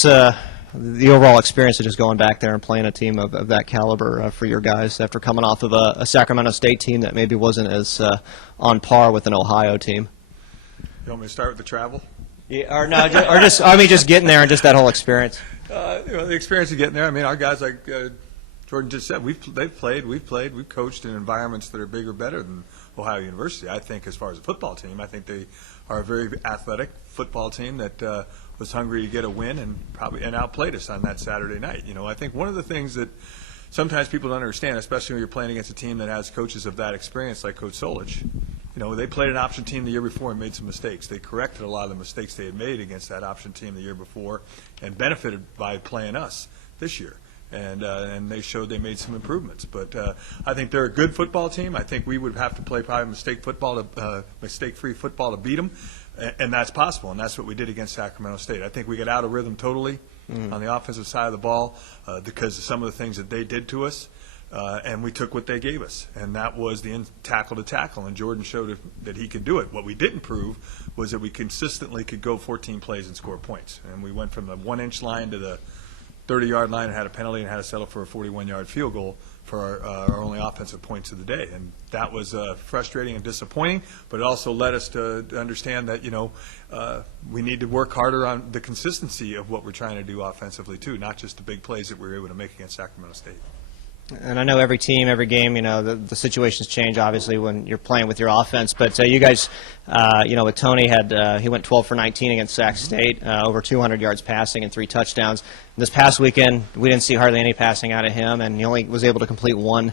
What's the overall experience of just going back there and playing a team of that caliber for your guys after coming off of a Sacramento State team that maybe wasn't as on par with an Ohio team? You want me to start with the travel? Yeah, or no, just getting there and just that whole experience. The experience of getting there. I mean, our guys, like Jordan just said, we've coached in environments that are bigger, better than Ohio University. I think, as far as a football team, I think they are a very athletic football team that was hungry to get a win and outplayed us on that Saturday night. I think one of the things that sometimes people don't understand, especially when you're playing against a team that has coaches of that experience, like Coach Solich. They played an option team the year before and made some mistakes. They corrected a lot of the mistakes they had made against that option team the year before and benefited by playing us this year. And they showed they made some improvements. But I think they're a good football team. I think we would have to play probably mistake-free football to beat them, and that's possible. And that's what we did against Sacramento State. I think we got out of rhythm totally on the offensive side of the ball because of some of the things that they did to us. And we took what they gave us, and that was the tackle to tackle, and Jordan showed that he could do it. What we didn't prove was that we consistently could go 14 plays and score points, and we went from the 1-inch line to the 30-yard line and had a penalty and had to settle for a 41-yard field goal for our only offensive points of the day, and that was frustrating and disappointing, but it also led us to understand that we need to work harder on the consistency of what we're trying to do offensively too, not just the big plays that we were able to make against Sacramento State. And I know every team, every game, the situations change, obviously, when you're playing with your offense. But you guys, with Tony, he went 12 for 19 against Sac State, over 200 yards passing and 3 touchdowns. This past weekend, we didn't see hardly any passing out of him, and he only was able to complete 1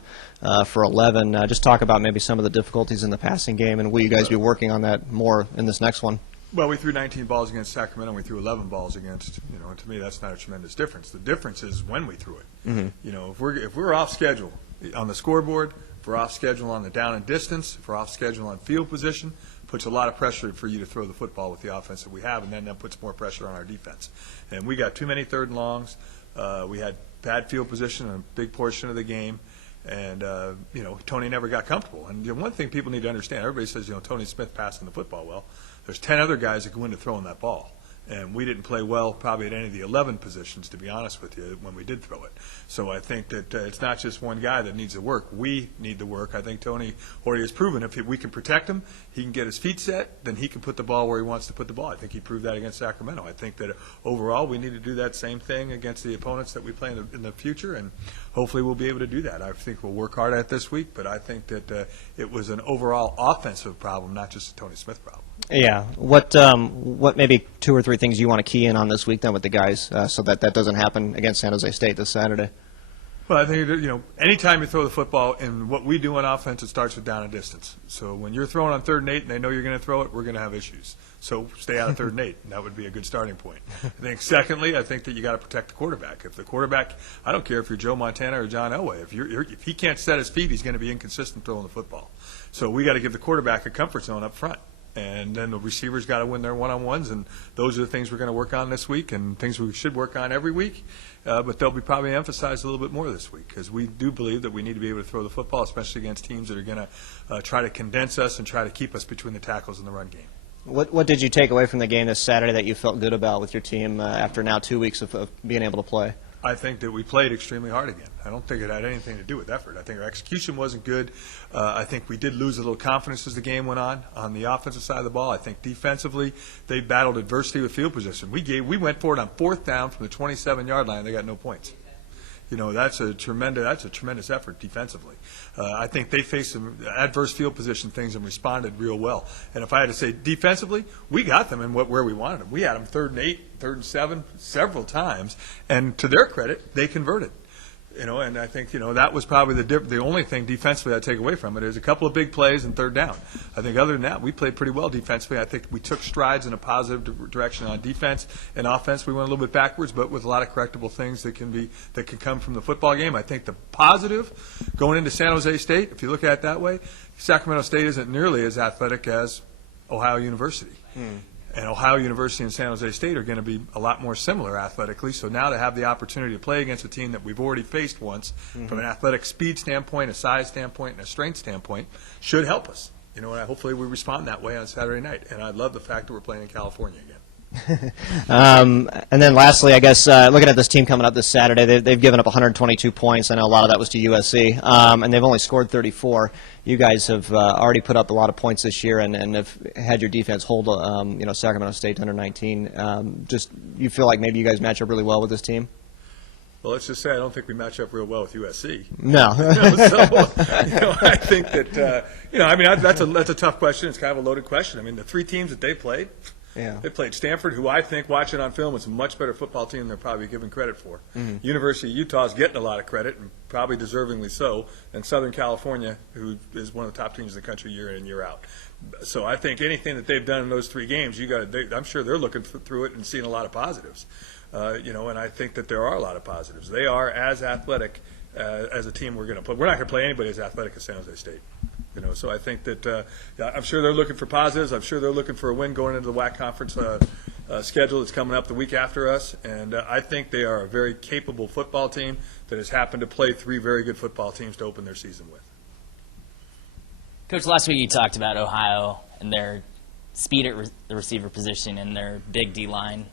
for 11. Just talk about maybe some of the difficulties in the passing game, and will you guys be working on that more in this next one? Well, we threw 19 balls against Sacramento, and we threw 11 balls against, and to me that's not a tremendous difference. The difference is when we threw it. Mm-hmm. If we're off schedule on the scoreboard, if we're off schedule on the down and distance, if we're off schedule on field position, puts a lot of pressure for you to throw the football with the offense that we have, and then that puts more pressure on our defense. And we got too many 3rd and longs. We had bad field position in a big portion of the game. And, Tony never got comfortable. And one thing people need to understand, everybody says, Tony Smith passing the football well. There's 10 other guys that go into throwing that ball. And we didn't play well probably at any of the 11 positions, to be honest with you, when we did throw it. So I think that it's not just one guy that needs to work. We need the work. I think Tony already has proven if we can protect him, he can get his feet set, then he can put the ball where he wants to put the ball. I think he proved that against Sacramento. I think that overall we need to do that same thing against the opponents that we play in the future, and hopefully we'll be able to do that. I think we'll work hard at it this week, but I think that it was an overall offensive problem, not just a Tony Smith problem. Yeah. What maybe 2 or 3 things you want to key in on this week then with the guys so that doesn't happen against San Jose State this Saturday? Well, I think, anytime you throw the football, and what we do on offense, it starts with down and distance. So when you're throwing on 3rd and 8 and they know you're going to throw it, we're going to have issues. So stay out of 3rd and 8, and that would be a good starting point. I think, secondly, I think that you got to protect the quarterback. If the quarterback, I don't care if you're Joe Montana or John Elway, if he can't set his feet, he's going to be inconsistent throwing the football. So we got to give the quarterback a comfort zone up front. And then the receivers got to win their one-on-ones, and those are the things we're going to work on this week and things we should work on every week. But they'll be probably emphasized a little bit more this week because we do believe that we need to be able to throw the football, especially against teams that are going to try to condense us and try to keep us between the tackles in the run game. What did you take away from the game this Saturday that you felt good about with your team after now 2 weeks of being able to play? I think that we played extremely hard again. I don't think it had anything to do with effort. I think our execution wasn't good. I think we did lose a little confidence as the game went on the offensive side of the ball. I think defensively they battled adversity with field position. We went for it on 4th down from the 27-yard line. They got no points. That's a tremendous effort defensively. I think they faced some adverse field position things and responded real well. And if I had to say defensively, we got them in where we wanted them. We had them 3rd and 8, 3rd and 7 several times, and to their credit, they converted. And I think, that was probably the only thing defensively I take away from it is a couple of big plays and 3rd down. I think other than that, we played pretty well defensively. I think we took strides in a positive direction on defense and offense. We went a little bit backwards, but with a lot of correctable things that can come from the football game. I think the positive going into San Jose State, if you look at it that way, Sacramento State isn't nearly as athletic as Ohio University. And Ohio University and San Jose State are going to be a lot more similar athletically. So now to have the opportunity to play against a team that we've already faced once from an athletic speed standpoint, a size standpoint, and a strength standpoint should help us. And hopefully we respond that way on Saturday night. And I love the fact that we're playing in California again. And then lastly, I guess, looking at this team coming up this Saturday, they've given up 122 points. I know a lot of that was to USC, and they've only scored 34. You guys have already put up a lot of points this year and have had your defense hold, Sacramento State to under 19. Just you feel like maybe you guys match up really well with this team? Well, let's just say I don't think we match up real well with USC. No. I think that that's a tough question. It's kind of a loaded question. I mean, the three teams that they played. Yeah. They played Stanford, who I think, watching on film, is a much better football team than they're probably given credit for. Mm-hmm. University of Utah is getting a lot of credit, and probably deservingly so, and Southern California, who is one of the top teams in the country year in and year out. So I think anything that they've done in those three games, I'm sure they're looking through it and seeing a lot of positives. And I think that there are a lot of positives. They are as athletic as a team we're going to play. We're not going to play anybody as athletic as San Jose State. So I think that I'm sure they're looking for positives. I'm sure they're looking for a win going into the WAC conference schedule that's coming up the week after us. And I think they are a very capable football team that has happened to play three very good football teams to open their season with. Coach, last week you talked about Ohio and their speed at the receiver position and their big D-line,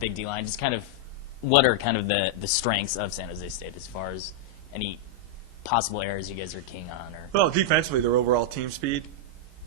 big D-line. Just kind of what are kind of the strengths of San Jose State as far as any possible areas you guys are keen on? Well, defensively, their overall team speed,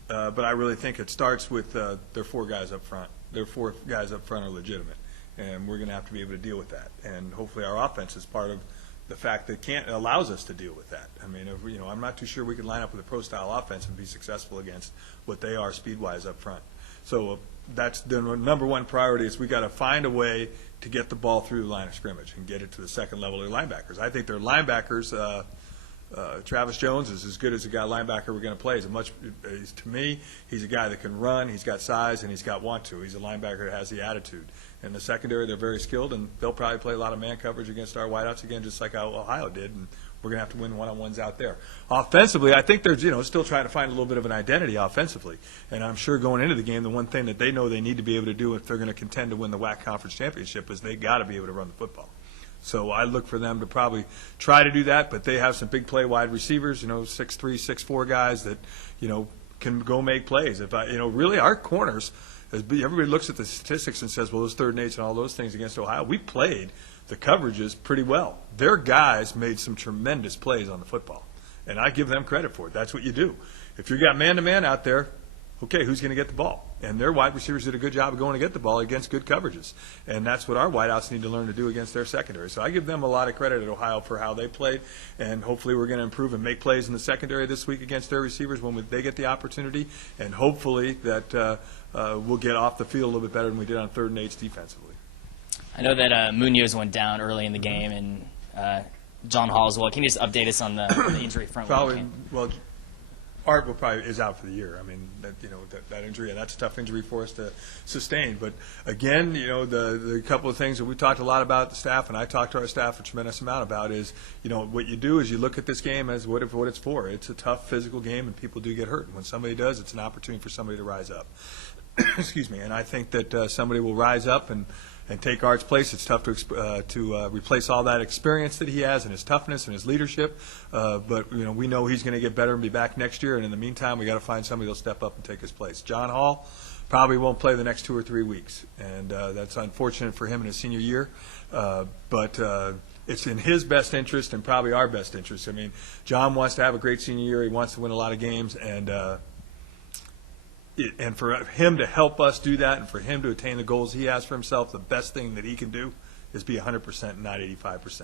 but I really think it starts with their four guys up front. Their four guys up front are legitimate, and we're going to have to be able to deal with that. And hopefully our offense is part of the fact that it allows us to deal with that. I mean, I'm not too sure we can line up with a pro-style offense and be successful against what they are speed-wise up front. So that's the number one priority is we got to find a way to get the ball through the line of scrimmage and get it to the second level of their linebackers. I think their linebackers Travis Jones is as good as a guy linebacker we're going to play. To me, he's a guy that can run, he's got size, and he's got want to. He's a linebacker that has the attitude. In the secondary, they're very skilled, and they'll probably play a lot of man coverage against our wideouts again, just like how Ohio did, and we're going to have to win one-on-ones out there. Offensively, I think they're still trying to find a little bit of an identity offensively, and I'm sure going into the game, the one thing that they know they need to be able to do if they're going to contend to win the WAC Conference Championship is they got to be able to run the football. So I look for them to probably try to do that, but they have some big play wide receivers, 6'3", 6'4" guys that, can go make plays. Really our corners, everybody looks at the statistics and says, well, those 3rd and 8s and all those things against Ohio, we played the coverages pretty well. Their guys made some tremendous plays on the football, and I give them credit for it. That's what you do. If you got man-to-man out there, okay, who's going to get the ball? And their wide receivers did a good job of going to get the ball against good coverages. And that's what our wideouts need to learn to do against their secondary. So I give them a lot of credit at Ohio for how they played, and hopefully we're going to improve and make plays in the secondary this week against their receivers when they get the opportunity, and hopefully that we'll get off the field a little bit better than we did on 3rd and 8s defensively. I know that Munoz went down early in the game, and John Hall as well. Can you just update us on the injury front? Art is out for the year. I mean, that injury, and that's a tough injury for us to sustain. But again, the couple of things that we talked a lot about the staff, and I talked to our staff a tremendous amount about is, what you do is you look at this game as what it's for. It's a tough physical game, and people do get hurt. And when somebody does, it's an opportunity for somebody to rise up. Excuse me. And I think that somebody will rise up and take Art's place. It's tough to replace all that experience that he has and his toughness and his leadership. But we know he's going to get better and be back next year. And in the meantime, we got to find somebody that'll step up and take his place. John Hall probably won't play the next 2 or 3 weeks, and that's unfortunate for him in his senior year. But it's in his best interest and probably our best interest. I mean, John wants to have a great senior year. He wants to win a lot of games, and for him to help us do that and for him to attain the goals he has for himself, the best thing that he can do is be 100% and not 85%.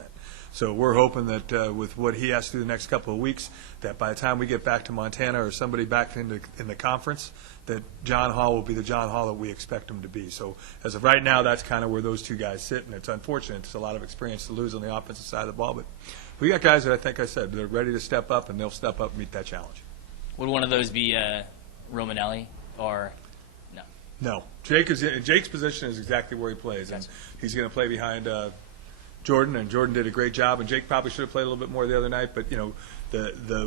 So we're hoping that with what he has to do the next couple of weeks, that by the time we get back to Montana or somebody back in the conference, that John Hall will be the John Hall that we expect him to be. So as of right now, that's kind of where those two guys sit, and it's unfortunate. It's a lot of experience to lose on the offensive side of the ball, but we got guys that I think I said they're ready to step up, and they'll step up and meet that challenge. Would one of those be Romanelli? Or no? No. Jake's position is exactly where he plays, and he's going to play behind Jordan, and Jordan did a great job, and Jake probably should have played a little bit more the other night, but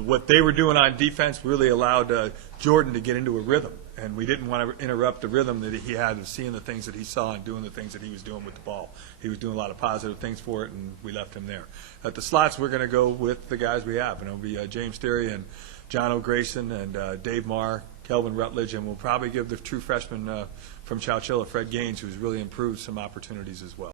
what they were doing on defense really allowed Jordan to get into a rhythm, and we didn't want to interrupt the rhythm that he had of seeing the things that he saw and doing the things that he was doing with the ball. He was doing a lot of positive things for it, and we left him there. At the slots, we're going to go with the guys we have, and it'll be James Terry and John O'Grayson and Dave Marr, Kelvin Rutledge, and we'll probably give the true freshman from Chowchilla, Fred Gaines, who's really improved, some opportunities as well.